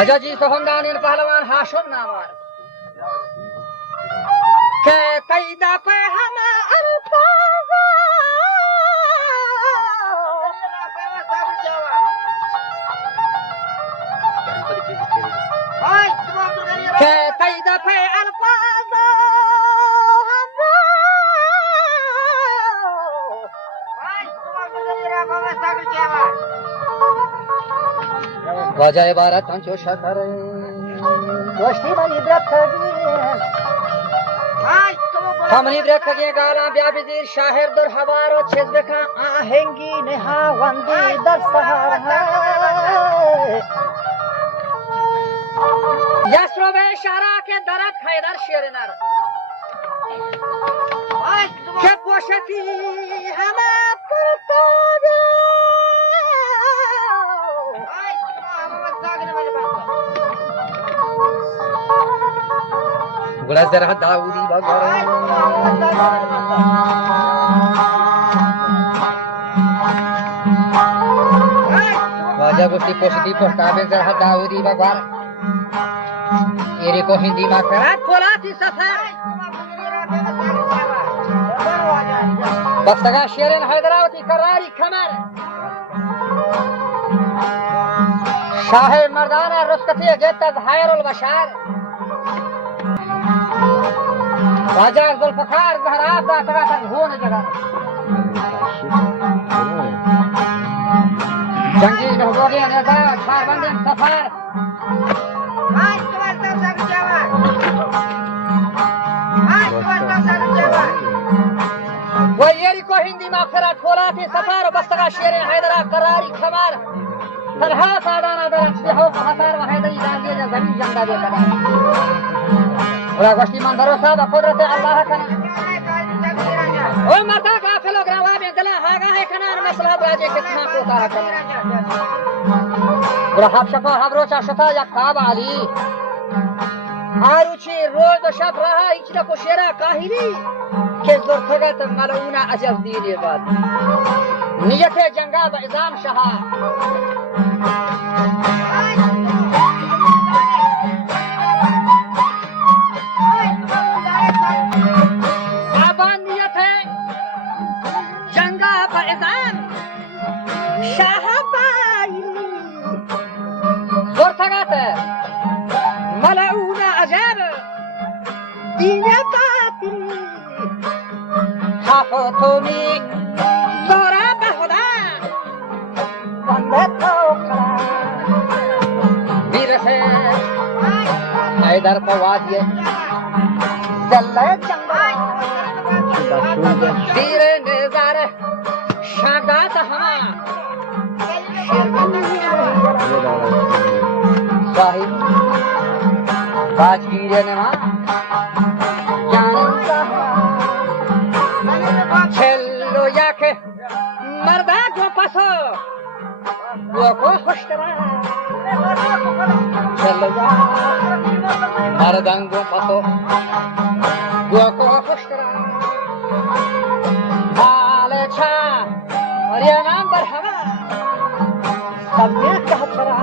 राजा जी सोहंगान पहलवान हाशम नामार के कैदा पे हम अल्फाज़ के कैदा पे अल्फाज़ वजह इबारत अंचो शकर दोस्ती बनी ब्रखगी हमनी ब्रखगी गाला ब्याबिजीर शाहिर दुर हवारो छिजबका आहेंगी नेहा वंदी दस्तहार यस्रोबे शारा के दरद खैदर शेरनर के पोशती हमा पुरतो गुड़ा जरा दाऊदी भगवान वाजा गोष्टी पोषती पोषताबे जरा दाऊदी भगवान येरे को हिंदी में करा थोड़ा सी सफा बक्सगा शेरन हैदरावती करारी खमर शाह मर्दाना रुस्कती गेता हायरुल बशार राजा जुल्फकार जहराब दा तगा तक होने जगह जंगी नहबोगे नेता छारबंदन सफार आज तुम्हारे तरफ से जावा आज तुम्हारे तरफ से जावा वो येरी को हिंदी में फिरा ठोला थी सफार बस्तगा शेर हैदरा करारी खबर तरहा सादाना दरख से हो खतर व हैदरी जागे जमीन जंगा दे करा पूरा गोष्ठी मन भरोसा व कुदरत अल्लाह का ओ मरता काफिलो ग्रावा में दिला हागा है खनार मसला राजे कितना को कहा कर पूरा हब शफा हबरोचा शफा या काब अली आरुची रोज शब रहा इचना को शेरा काहिली के जोर थगत मलऊना अजब दीने बात नियत जंगा व इज़ाम शहा आबानियत है जंगा व इज़ाम शाहबाई जोर थगत मलऊना अजब दीने बात हाफो तुमी जोरा बहुदा वीर से हैदर पवादिए जल्ले चंगा वीर निजार शागात हमा साहिब बाजीर ने मां चलो याके मर्दा जो पसो वो को खुश करा चलो जा मर्दांगो पसो वो को खुश करा हाले छा और ये नाम बरहमा सबने कह करा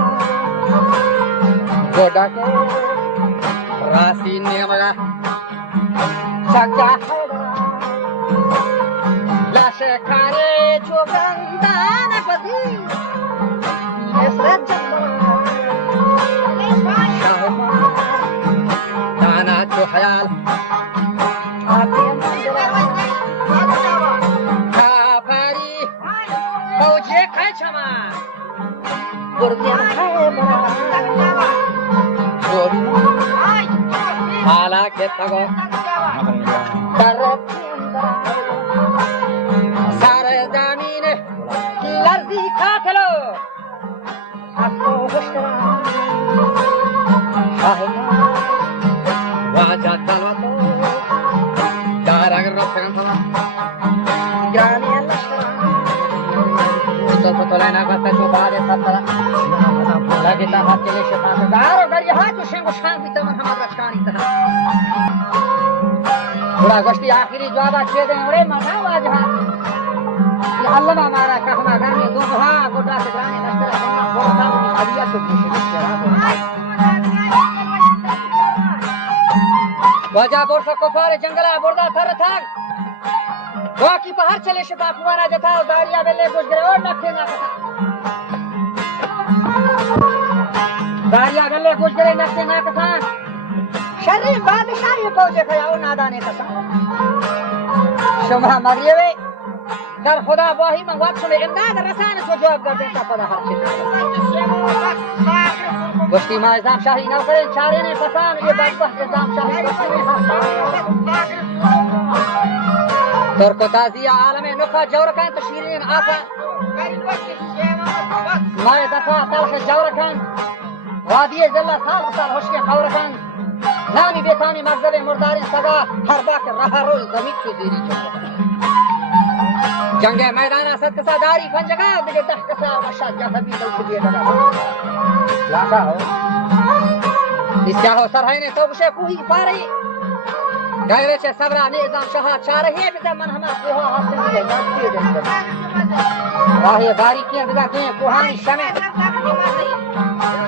गोडा के रासी ने मगा सगा है लाशे खारे जो गंदान पदी ऐसे दाना जो ख्याल काफरी फौजे खाए छमा गुर्दिया खाए जोड़ी हाला के तगो सारे जमीन लर्जी खातलो आपको गुस्सा वाजा तलवातो दारग रोफन था ग्रानी लश्करा तो लेना का जो बारे सतरा लगे ता हाथ के शफात दार अगर यहां तो शेंगो शान भी तमन हमारा रचकानी था थोड़ा गोष्ठी आखिरी जवाब अच्छे दे ओरे मना वाजहा ये अल्लाह हमारा कहना गाने दो हा गोटा से गाने लश्करा बोलता हूं अदिया तो वजह बोर्सा कुफार जंगला बुर्दा थर थाक बाकी पहाड़ चले शिपा पुआना जथा दारिया बेले कुछ गिरे और नखे ना कथा दारिया बेले कुछ गिरे नखे ना कथा शरीर बादशाह ये पहुंचे खयाओ नादाने कथा शुभा मगरिये कर खुदा वाही मंगवात सुने इमदाद रसान को जवाब कर देता पदा हर चीज बस्ती में इस्लाम शाही नौकरे चारे ने पसान ये बात इस्लाम शाही बस्ती में तुर्को ताजिया आलमे नुखा जौरकान तशीरीन आसा माय दफा तलख जौरकान वादिये जिल्ला साल साल होशके खौरकान नामी बेतानी मगजबे मुर्दारी सगा हर बाक रहा रोज जमीन की देरी जंगे मैदाना सदकसादारी खंजगा बिगे दहकसा मशा जहबी दौड़ दिए लगा लाका हो इसका हो सरहाई ने तो उसे कोई पारी गैरे से सबरा निजाम शाह चार है बिदा मन हमा कोहा हाथ से नाचिए दे वाहे बारी के बिदा के कोहानी समय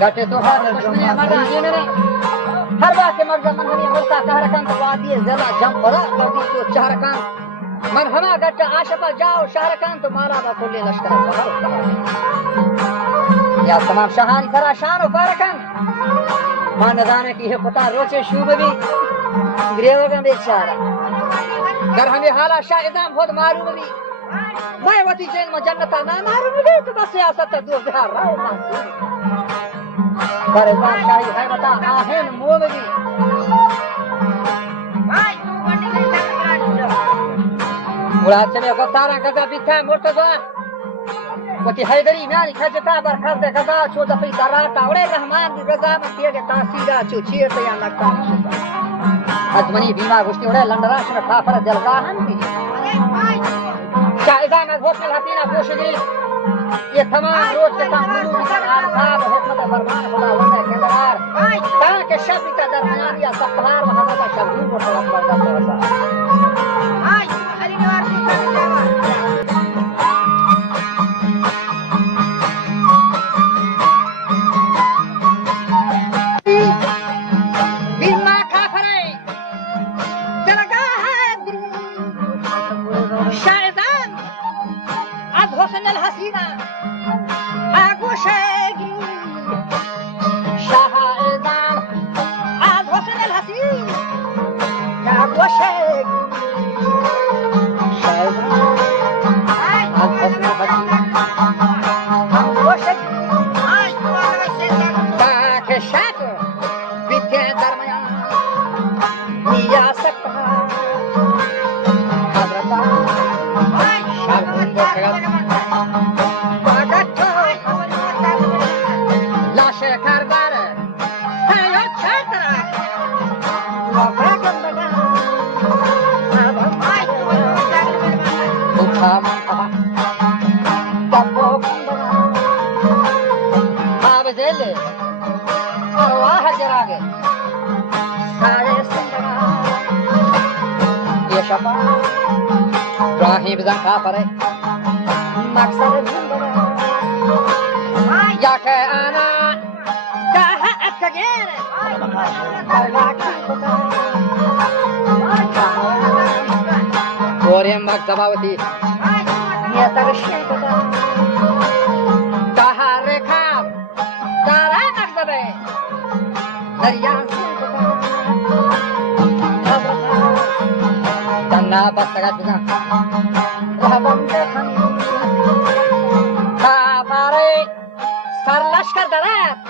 गटे तो हाथ दुश्मनी मर्दा ये मेरे हर बात के मर्दा मन हनी मुर्ता कहरकान तो वादी जिला जम पड़ा वादी तो चारकान मन हमा गट्टा आशपा जाओ शाहरकान तो मारा बा खुले लश्कर या तमाम शाहानी करा शान और फारकान मान जाने की है पता रोचे शूब भी ग्रेवगन बेचारा कर हमें हाला शाह इदाम खुद मालूम भी मैं वती जैन में जन्नता ना मालूम भी तो बस सियासत दो बिहार राय पर इदाम शाही है बता आहेन मोम भी मुराद चले गतारा कदा बिथा मुर्तजा वती हैदरी म्यानी खजता बर खर्द कदा छो दफी दराता ओरे रहमान की रजा में तेरे तासीरा छो छे ते या लगता अजमनी बीमा गुष्टी ओरे लंडरा से काफर जलगाहन भी शाहिदा में घोषणा हसीना कोशिश ये तमाम रोज के तामुलू में आलताब हिकमत फरमान खुदा वने केंद्रवार तान के शब्द का दरमियान या सफहार वहां का शब्द को तलब करता राहिब जंखा परे मकसद या के आना कहा अकगेर गोरे मकसबावती ये तरशे कहा रेखा तारा मकसबे दरिया तन्ना बसगा तुना रहबम देखन काफारे सर लश्कर दरात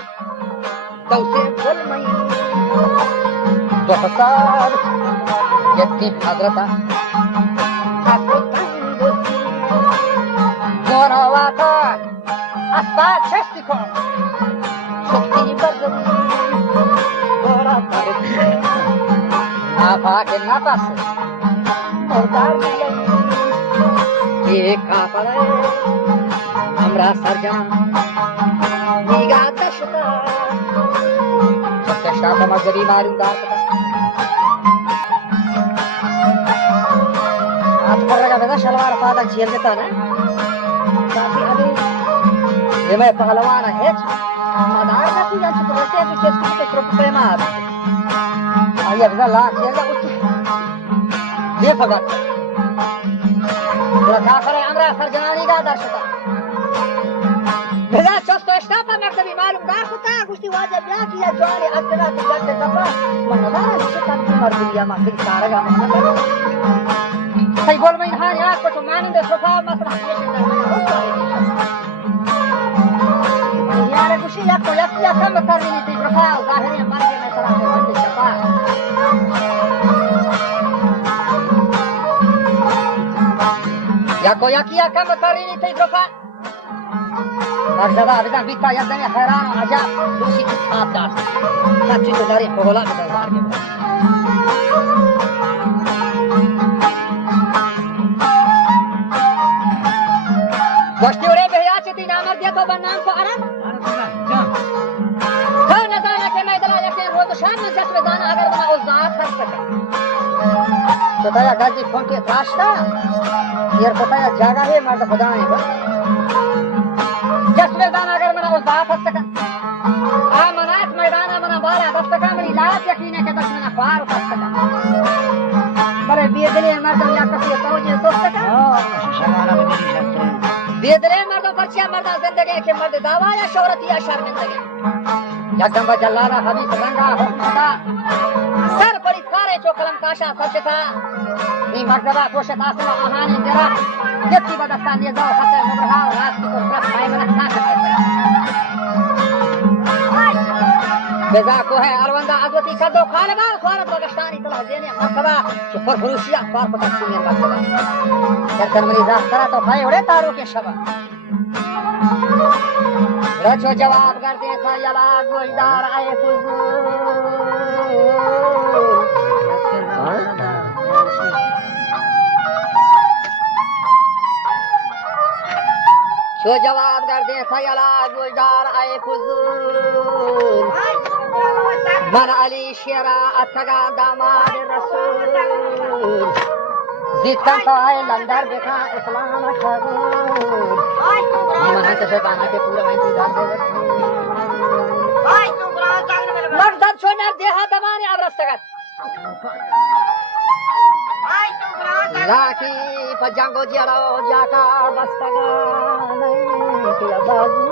तौसे फुल मई तो हसार यत्ती हजरता दोनों वाता अस्पा चेस्टी को सुक्ति बदल गोरा तारे आफा के नापास मुर्दार ये कापड़े हमरा सरजन निगा दशता सत्या मजरी मारूंगा आज पर लगा बेटा शलवार पादा झेल देता ना काफी अभी ये मैं पहलवान है मदार का तू जान चुके हैं कि किस के प्रेमा ya bize la yerine uçtu. Ne fakat? Bırak kare amra sarjanani ga darshta. Bize çok toşta mektebi malum dar kuta gushti wajib ya ki ya jwani asla tijate kafa. Manada shikat mar dunya ma fil saraga manada. Sai gol mein han ya ko to maninde sofa masla यार खुशी या तो या कम कर रही थी प्रभा जाहिर है मन में तरह से बंद छपा या कोया किया कम कर रही थी प्रभा मर्दादा अभी बीता या दिन हैरान अजब खुशी की छाप डाल सच्ची तो डरे बोला बता के गोष्टी उड़े भैया चिती नामर दिया तो बनाम को अरब खाना दाना के मैदान या रोज शाम में जश्न दाना अगर बना उस जात कर सके तो ताया गाजी फोन के रास्ता यार पता है जगह है मर्द खुदा है बस जश्न दाना अगर बना उस जात कर सके आ मनात मैदान बना बाला दस्तका मेरी लात यकीन है कि दश्मना पार कर सके बड़े बेदले मर्द या कसी तवज्जो तो सके बेदले मर्दों पर क्या मर्दा जिंदगी के मर्द दावा या शोहरत या शर्मिंदगी यकदम जल्लारा हबीब रंगा हुक्मदा सर बड़ी सारे जो कलम काशा सचता नी मर्दबा कोशत आसमा आहानी जरा जत्ती बदस्ता निजा हते मुबरहा रात की को प्रख खाए में ना सकते बेजा को है अलवंदा अजवती कदो खालबा स्वारत बगस्तानी तला देने मर्दबा कि फरफरुशिया स्वार पता सुनिए मर्दबा कर मनी जा करा तो खाए उड़े तारों के शबा रचो जवाब कर दे था यला गोलदार आए शो जवाब कर दे था यला गोलदार आए फुजूल मन अली शेरा अथगा दामाद रसूल जितना तो है लंदर देखा इस्लाम खबूल मना के शैताना के पूरे में इंतजार दे मर्दब छोड़ना देहा दबाने अब रस्तगत लाकी पजंगो जड़ो जाका बस्तगा नहीं कि आबादी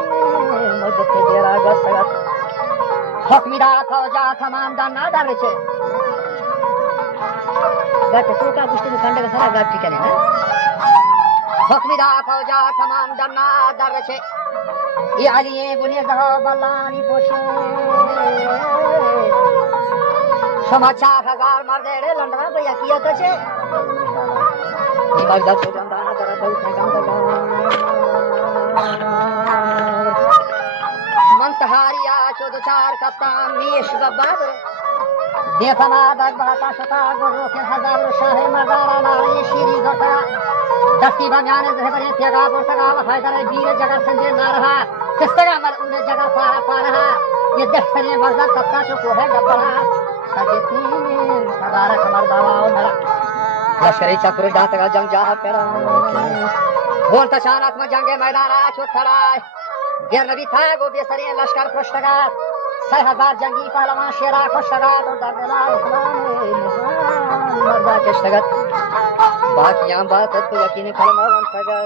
मदद के जरा बस्तगत हकमीदार था जा तमाम दाना डाले छे गाट तो का पुष्टि में कंडे का सारा गाट की चले ना हकमीदार फौजा तमाम दन्ना दर छे ये अलिए बुने जहा बलानी पोछे समाचार 1000 मर्दे लंडवा भैया किया तो छे ये मर्द तो दाना दर दल से गंद मंतहारिया 14 कप्तान मीश बाबर देखना दगबाता शता गुरु के हजार शाह मर्दाना नारी श्री जोटा दस्ती बंगाने जहबरे त्यागा पुस्तका हैदर वीर जगत संजय ना रहा किस तरह मर उन्हें जगह पारा पा रहा ये दस्तरे मर्दा तबका जो को है डबरा सजती सदारा कमर दावा मरा लश्करी चक्र डात का जंग जा करा बोल तशानत में जंगे मैदान आ छोथड़ा गिर नबी था गो बेसरे लश्कर पुस्तका 6000 जंगी पहलवान शेरा खुशगा तो दरला इस्लाम मर्दा के शगत बाकी बात तो यकीन कलमा सगा